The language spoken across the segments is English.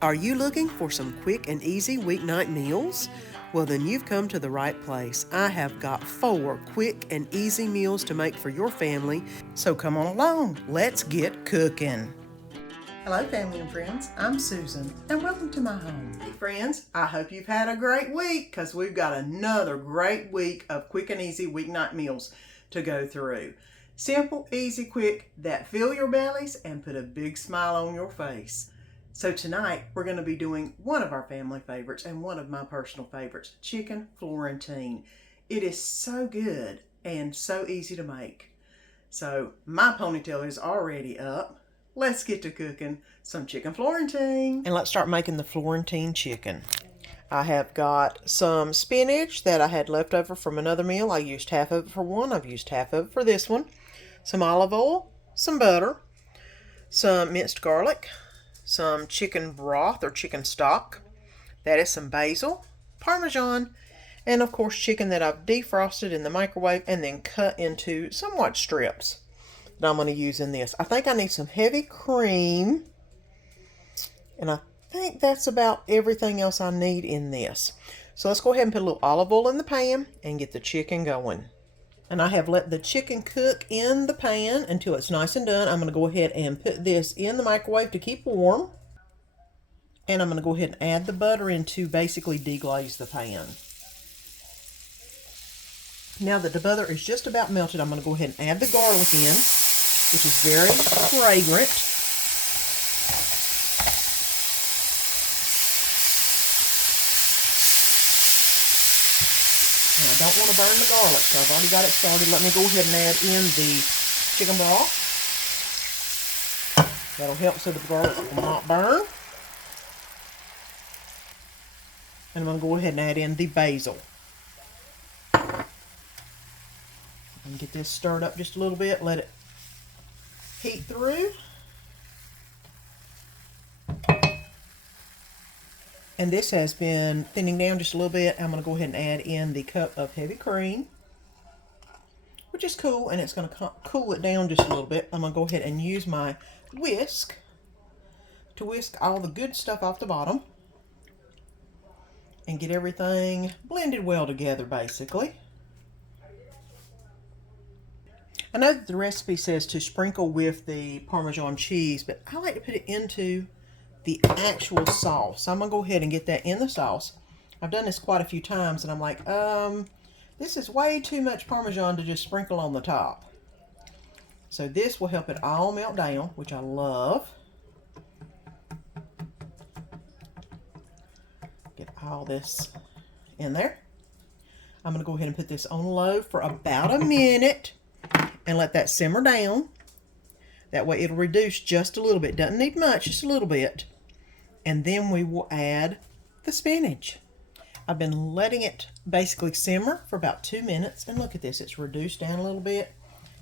Are you looking for some quick and easy weeknight meals? Well, then you've come to the right place. I have got 4 quick and easy meals to make for your family, so come on along. Let's get cooking. Hello, family and friends. I'm Susan, and welcome to my home. Hey, friends. I hope you've had a great week because we've got another great week of quick and easy weeknight meals to go through. Simple, easy, quick, that fill your bellies and put a big smile on your face. So tonight we're going to be doing one of our family favorites and one of my personal favorites, Chicken Flourentine. It is so good and so easy to make. So my ponytail is already up. Let's get to cooking some Chicken Flourentine. And let's start making the Florentine chicken. I have got some spinach that I had left over from another meal. I used half of it for one. I've used half of it for this one. Some olive oil, some butter, some minced garlic, some chicken broth or chicken stock. That is some basil, Parmesan, and of course chicken that I've defrosted in the microwave and then cut into somewhat strips that I'm going to use in this. I think I need some heavy cream, and I think that's about everything else I need in this. So let's go ahead and put a little olive oil in the pan and get the chicken going. And I have let the chicken cook in the pan until it's nice and done. I'm going to go ahead and put this in the microwave to keep warm. And I'm going to go ahead and add the butter in to basically deglaze the pan. Now that the butter is just about melted, I'm going to go ahead and add the garlic in, which is very fragrant. And I don't want to burn the garlic, so I've already got it started. Let me go ahead and add in the chicken broth. That'll help so the garlic will not burn. And I'm going to go ahead and add in the basil. And get this stirred up just a little bit. Let it heat through. And this has been thinning down just a little bit. I'm going to go ahead and add in the cup of heavy cream, which is cool, and it's going to cool it down just a little bit. I'm going to go ahead and use my whisk to whisk all the good stuff off the bottom and get everything blended well together, basically. I know that the recipe says to sprinkle with the Parmesan cheese, but I like to put it into the actual sauce. So I'm going to go ahead and get that in the sauce. I've done this quite a few times, and I'm like, this is way too much Parmesan to just sprinkle on the top. So this will help it all melt down, which I love. Get all this in there. I'm going to go ahead and put this on low for about a minute and let that simmer down. That way it'll reduce just a little bit. Doesn't need much, just a little bit. And then we will add the spinach. I've been letting it basically simmer for about 2 minutes. And look at this, it's reduced down a little bit.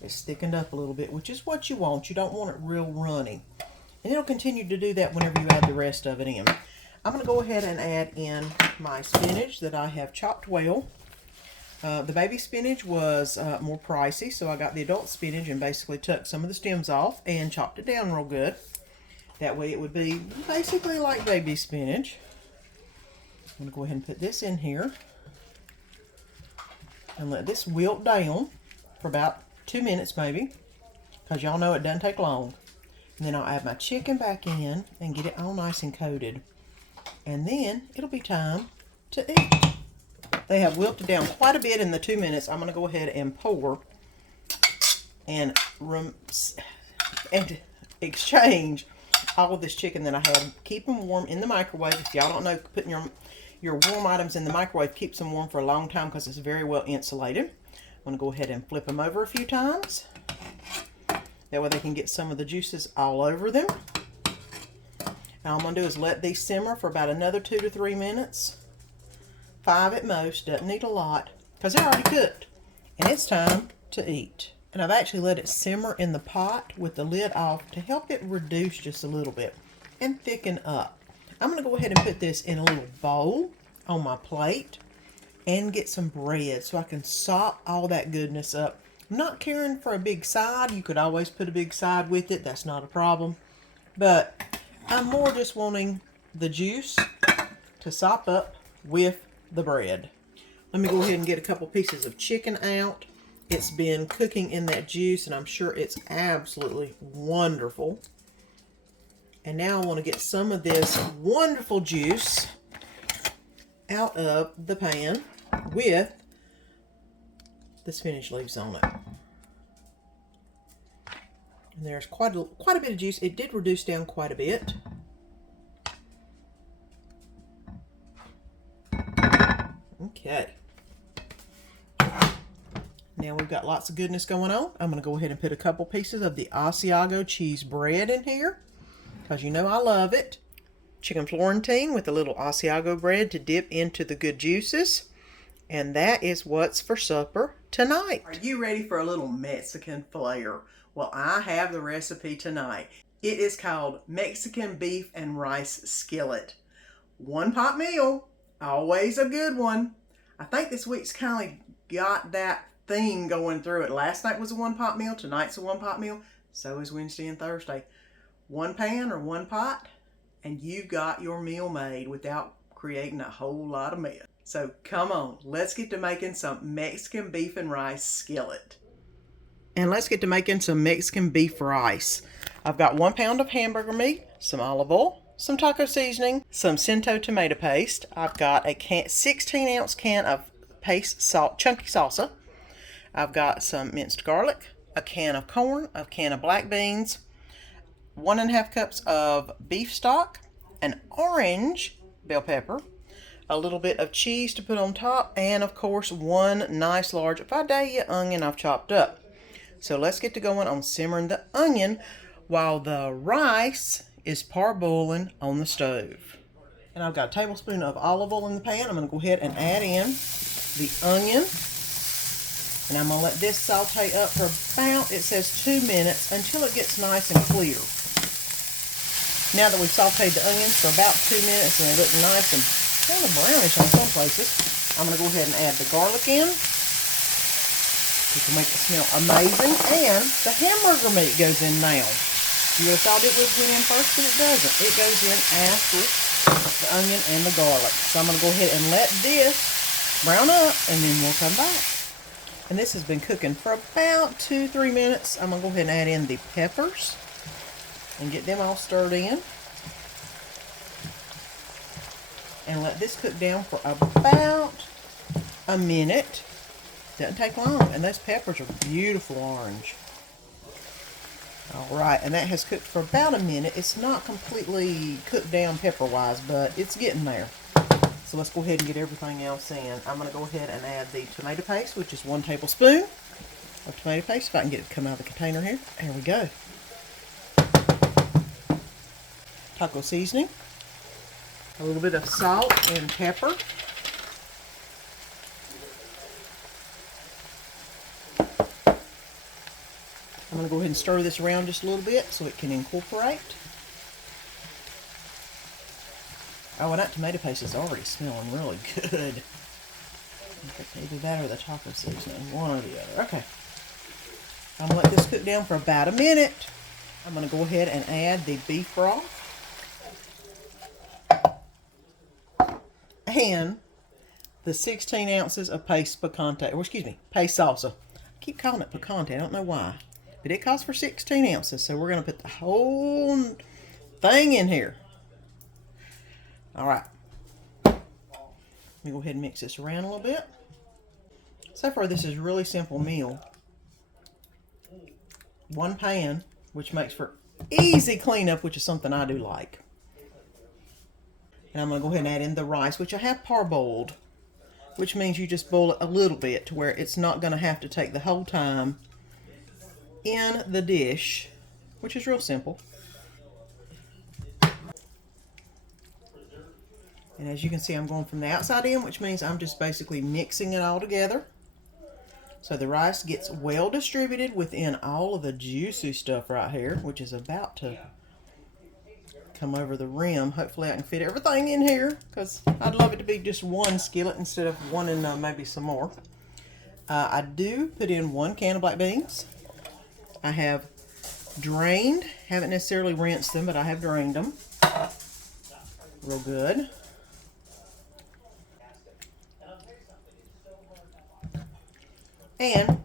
It's thickened up a little bit, which is what you want. You don't want it real runny. And it'll continue to do that whenever you add the rest of it in. I'm going to go ahead and add in my spinach that I have chopped well. The baby spinach was more pricey, so I got the adult spinach and basically took some of the stems off and chopped it down real good. That way it would be basically like baby spinach. I'm going to go ahead and put this in here and let this wilt down for about 2 minutes maybe, because y'all know it doesn't take long. And then I'll add my chicken back in and get it all nice and coated. And then it'll be time to eat. They have wilted down quite a bit in the 2 minutes. I'm going to go ahead and pour and exchange all of this chicken that I had. Keep them warm in the microwave. If y'all don't know, putting your warm items in the microwave keeps them warm for a long time because it's very well insulated. I'm going to go ahead and flip them over a few times. That way they can get some of the juices all over them. Now all I'm going to do is let these simmer for about another 2 to 3 minutes. 5 at most, doesn't need a lot, because they're already cooked. And it's time to eat. And I've actually let it simmer in the pot with the lid off to help it reduce just a little bit and thicken up. I'm going to go ahead and put this in a little bowl on my plate and get some bread so I can sop all that goodness up. I'm not caring for a big side. You could always put a big side with it. That's not a problem. But I'm more just wanting the juice to sop up with the bread. Let me go ahead and get a couple pieces of chicken out. It's been cooking in that juice, and I'm sure it's absolutely wonderful. And now I want to get some of this wonderful juice out of the pan with the spinach leaves on it. And there's quite a bit of juice. It did reduce down quite a bit. Okay. Now we've got lots of goodness going on. I'm going to go ahead and put a couple pieces of the Asiago cheese bread in here, because you know I love it. Chicken Flourentine with a little Asiago bread to dip into the good juices. And that is what's for supper tonight. Are you ready for a little Mexican flair? Well, I have the recipe tonight. It is called Mexican beef and rice skillet. One pot meal, always a good one. I think this week's kind of got that theme going through it. Last night was a one pot meal, tonight's a one pot meal, so is Wednesday and Thursday. One pan or one pot, and you've got your meal made without creating a whole lot of mess. So come on, let's get to making some Mexican beef and rice skillet. And let's get to making some Mexican beef rice. I've got 1 pound of hamburger meat, some olive oil, some taco seasoning, some Cinto tomato paste. I've got a 16-ounce can of chunky salsa. I've got some minced garlic, a can of corn, a can of black beans, 1.5 cups of beef stock, an orange bell pepper, a little bit of cheese to put on top, and of course 1 nice large Vidalia onion I've chopped up. So let's get to going on simmering the onion while the rice is parboiling on the stove. And I've got a tablespoon of olive oil in the pan. I'm going to go ahead and add in the onion. And I'm going to let this saute up for about, it says 2 minutes, until it gets nice and clear. Now that we've sauteed the onions for about 2 minutes and they look nice and kind of brownish on some places, I'm going to go ahead and add the garlic in, which will make it smell amazing. And the hamburger meat goes in now. You would have thought it would went in first, but it doesn't. It goes in after the onion and the garlic. So I'm going to go ahead and let this brown up, and then we'll come back. And this has been cooking for about 2-3 minutes. I'm going to go ahead and add in the peppers and get them all stirred in. And let this cook down for about a minute. Doesn't take long. And those peppers are beautiful orange. Alright, and that has cooked for about a minute. It's not completely cooked down pepper-wise, but it's getting there. So let's go ahead and get everything else in. I'm going to go ahead and add the tomato paste, which is 1 tablespoon of tomato paste. If I can get it to come out of the container here. There we go. Taco seasoning. A little bit of salt and pepper. I'm going to go ahead and stir this around just a little bit so it can incorporate. Oh, and that tomato paste is already smelling really good. Maybe that or the taco seasoning, one or the other. Okay. I'm going to let this cook down for about a minute. I'm going to go ahead and add the beef broth. And the 16 ounces of paste picante, or excuse me, paste salsa. I keep calling it picante, I don't know why. But it calls for 16 ounces, so we're going to put the whole thing in here. Alright. Let me go ahead and mix this around a little bit. So far, this is a really simple meal. 1 pan, which makes for easy cleanup, which is something I do like. And I'm going to go ahead and add in the rice, which I have parboiled, which means you just boil it a little bit to where it's not going to have to take the whole time in the dish, which is real simple. And as you can see, I'm going from the outside in, which means I'm just basically mixing it all together. So the rice gets well distributed within all of the juicy stuff right here, which is about to come over the rim. Hopefully I can fit everything in here, because I'd love it to be just 1 skillet instead of 1 and maybe some more. I do put in 1 can of black beans. I have drained, haven't necessarily rinsed them, but I have drained them. real good. And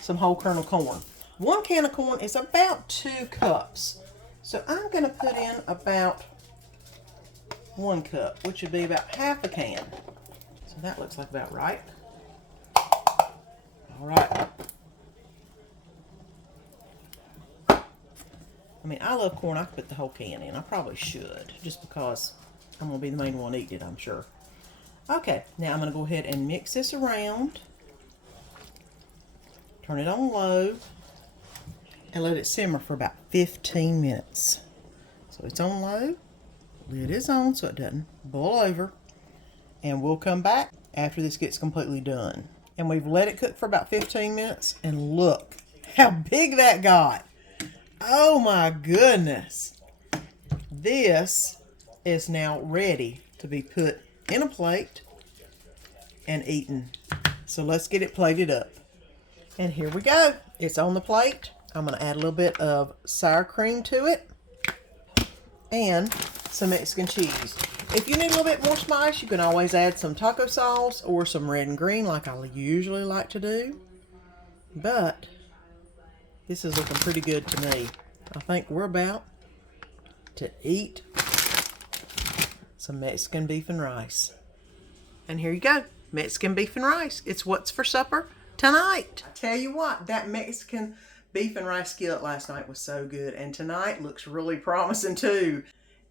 some whole kernel corn. 1 can of corn is about 2 cups. So I'm going to put in about 1 cup, which would be about half a can. So that looks like about right. All right. I mean, I love corn. I could put the whole can in. I probably should, just because I'm going to be the main one eating it, I'm sure. Okay, now I'm going to go ahead and mix this around. Turn it on low and let it simmer for about 15 minutes. So it's on low, lid is on so it doesn't boil over, and we'll come back after this gets completely done. And we've let it cook for about 15 minutes, and look how big that got. Oh my goodness. This is now ready to be put in a plate and eaten. So let's get it plated up. And here we go. It's on the plate. I'm going to add a little bit of sour cream to it and some Mexican cheese. If you need a little bit more spice, you can always add some taco sauce or some red and green like I usually like to do. But this is looking pretty good to me. I think we're about to eat some Mexican beef and rice. And here you go. Mexican beef and rice. It's what's for supper tonight. I tell you what, that Mexican beef and rice skillet last night was so good, and tonight looks really promising too.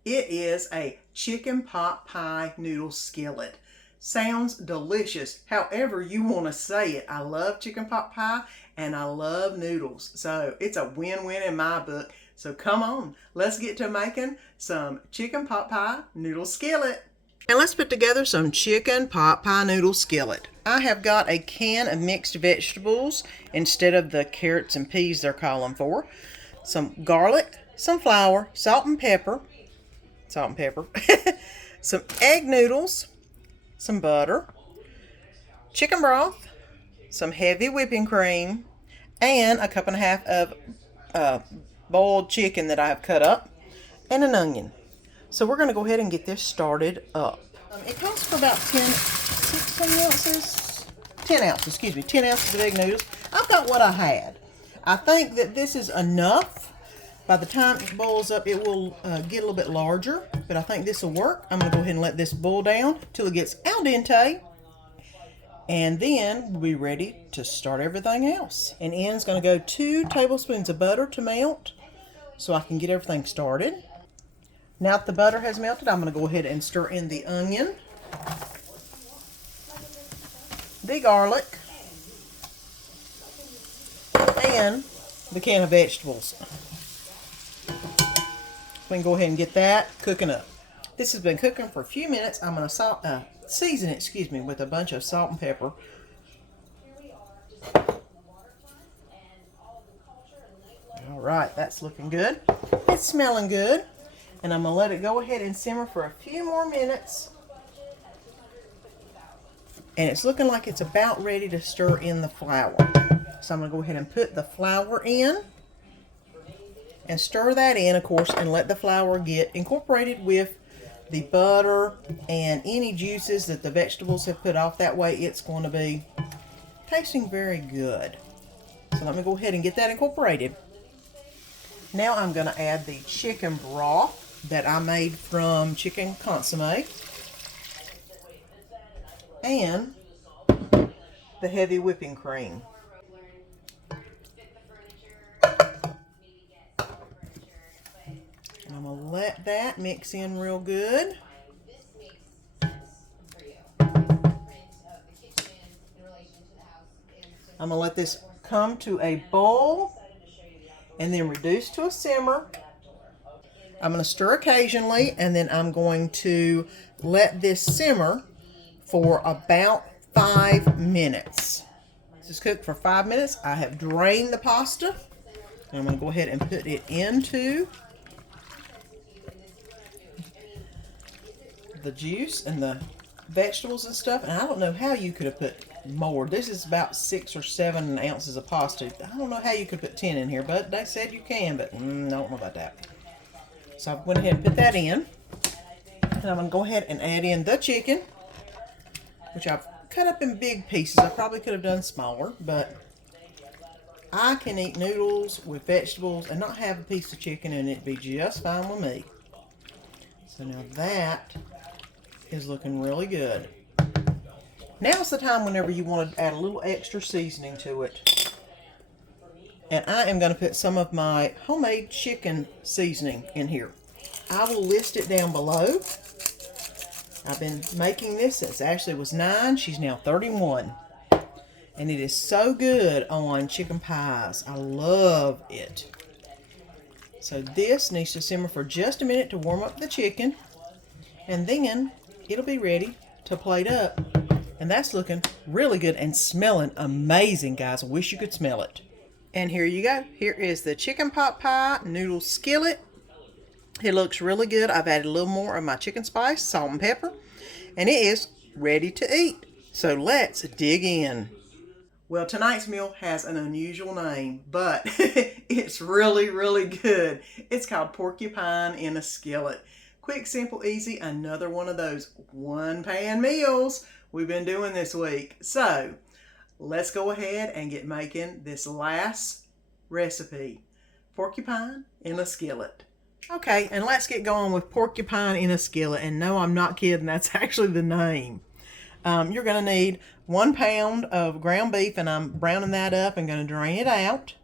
It is a chicken pot pie noodle skillet. Sounds delicious, however you want to say it. I love chicken pot pie and I love noodles, so it's a win-win in my book. So come on, let's get to making some chicken pot pie noodle skillet. And let's put together some chicken pot pie noodle skillet. I have got a can of mixed vegetables instead of the carrots and peas they're calling for. Some garlic, some flour, salt and pepper, some egg noodles, some butter, chicken broth, some heavy whipping cream, and a cup and a half of boiled chicken that I have cut up, and an onion. So we're going to go ahead and get this started up. It comes for about 10 ounces of egg noodles. I've got what I had. I think that this is enough. By the time it boils up, it will get a little bit larger, but I think this will work. I'm going to go ahead and let this boil down till it gets al dente, and then we'll be ready to start everything else. And in's going to go 2 tablespoons of butter to melt so I can get everything started. Now that the butter has melted, I'm going to go ahead and stir in the onion, the garlic, and the can of vegetables. We can go ahead and get that cooking up. This has been cooking for a few minutes. I'm going to season it, with a bunch of salt and pepper. All right, that's looking good. It's smelling good. And I'm going to let it go ahead and simmer for a few more minutes. And it's looking like it's about ready to stir in the flour. So I'm going to go ahead and put the flour in. And stir that in, of course, and let the flour get incorporated with the butter and any juices that the vegetables have put off. That way it's going to be tasting very good. So let me go ahead and get that incorporated. Now I'm going to add the chicken broth that I made from chicken consomme and the heavy whipping cream. And I'm going to let that mix in real good. I'm going to let this come to a boil and then reduce to a simmer. I'm going to stir occasionally, and then I'm going to let this simmer for about 5 minutes. This is cooked for 5 minutes. I have drained the pasta. And I'm going to go ahead and put it into the juice and the vegetables and stuff. And I don't know how you could have put more. This is about 6 or 7 ounces of pasta. I don't know how you could put 10 in here, but they said you can, but I don't know about that. So I went ahead and put that in. And I'm going to go ahead and add in the chicken, which I've cut up in big pieces. I probably could have done smaller, but I can eat noodles with vegetables and not have a piece of chicken, and it'd be just fine with me. So now that is looking really good. Now's the time whenever you want to add a little extra seasoning to it. And I am going to put some of my homemade chicken seasoning in here. I will list it down below. I've been making this since Ashley was 9. She's now 31. And it is so good on chicken pies. I love it. So this needs to simmer for just a minute to warm up the chicken. And then it'll be ready to plate up. And that's looking really good and smelling amazing, guys. I wish you could smell it. And here you go. Here is the chicken pot pie noodle skillet. It looks really good. I've added a little more of my chicken spice, salt and pepper. And it is ready to eat. So let's dig in. Well, tonight's meal has an unusual name, but it's really, really good. It's called Porcupine in a Skillet. Quick, simple, easy. Another one of those one-pan meals we've been doing this week. So let's go ahead and get making this last recipe. Porcupine in a skillet. Okay, and let's get going with Porcupine in a Skillet. And no, I'm not kidding. That's actually the name. You're going to need 1 pound of ground beef, and I'm browning that up and going to drain it out.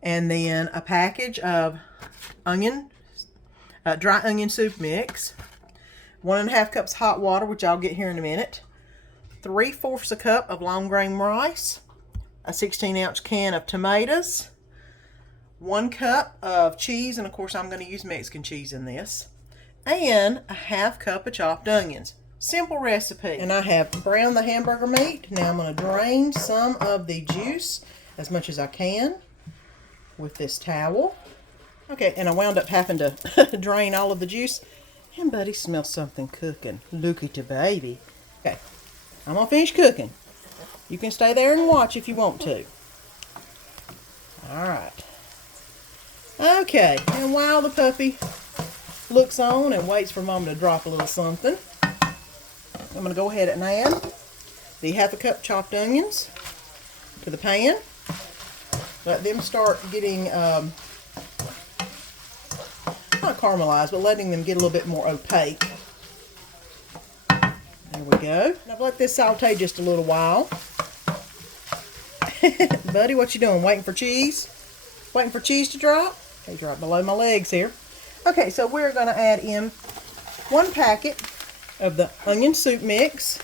And then a package of dry onion soup mix. 1.5 cups hot water, which I'll get here in a minute. 3/4 a cup of long grain rice. A 16-ounce can of tomatoes. 1 cup of cheese, and of course I'm going to use Mexican cheese in this. And a 1/2 cup of chopped onions. Simple recipe. And I have browned the hamburger meat. Now I'm going to drain some of the juice as much as I can with this towel. Okay, and I wound up having to drain all of the juice. And Buddy smells something cooking. Look at the baby. Okay, I'm going to finish cooking. You can stay there and watch if you want to. Alright. Okay, and while the puppy looks on and waits for Mom to drop a little something, I'm going to go ahead and add the 1/2 cup chopped onions to the pan. Let them start getting, not caramelized, but letting them get a little bit more opaque. There we go. Now I've let this saute just a little while. Buddy, what you doing? Waiting for cheese? Waiting for cheese to drop? He's right below my legs here. Okay, so we're going to add in 1 packet of the onion soup mix.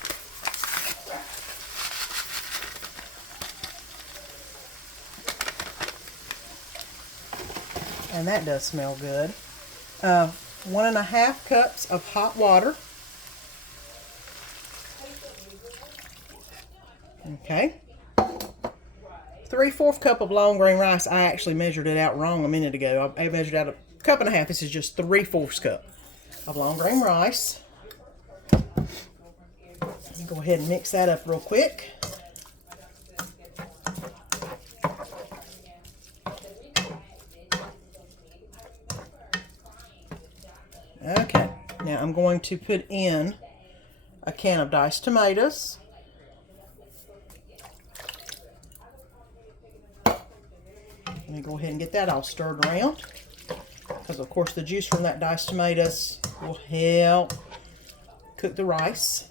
And that does smell good. 1.5 cups of hot water. Okay. 3/4 cup of long grain rice. I actually measured it out wrong a minute ago. I measured out 1.5 cups. This is just 3/4 cup of long grain rice. Go ahead and mix that up real quick. Okay, now I'm going to put in a can of diced tomatoes. Let me go ahead and get that all stirred around, because of course the juice from that diced tomatoes will help cook the rice.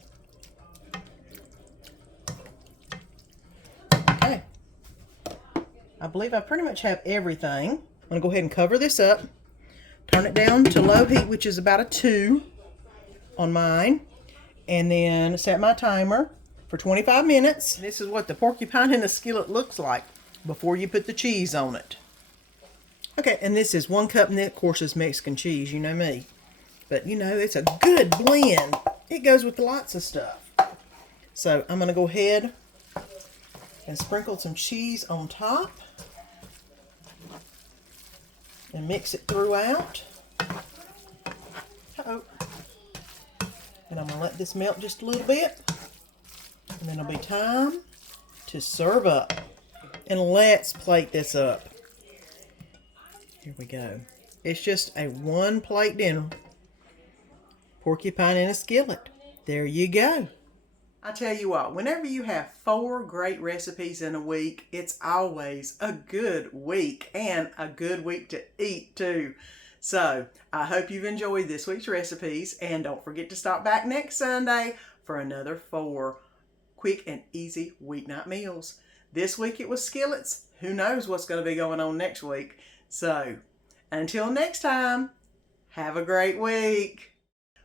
Okay, I believe I pretty much have everything. I'm going to go ahead and cover this up. Turn it down to low heat, which is about a 2 on mine. And then set my timer for 25 minutes. This is what the porcupine in a skillet looks like before you put the cheese on it. Okay, and this is 1 cup, and that, of course, is Mexican cheese. You know me. But, you know, it's a good blend. It goes with lots of stuff. So, I'm going to go ahead and sprinkle some cheese on top. And mix it throughout. Uh-oh. And I'm going to let this melt just a little bit. And then it'll be time to serve up. And let's plate this up. Here we go. It's just a 1 plate dinner. Porcupine in a skillet. There you go. I tell you what, whenever you have 4 great recipes in a week, it's always a good week and a good week to eat too. So I hope you've enjoyed this week's recipes, and don't forget to stop back next Sunday for another 4 quick and easy weeknight meals. This week it was skillets. Who knows what's going to be going on next week? So until next time, have a great week.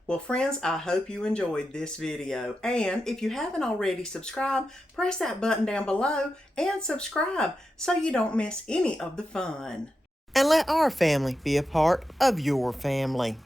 Well, friends, I hope you enjoyed this video. And if you haven't already subscribed, press that button down below and subscribe so you don't miss any of the fun. And let our family be a part of your family.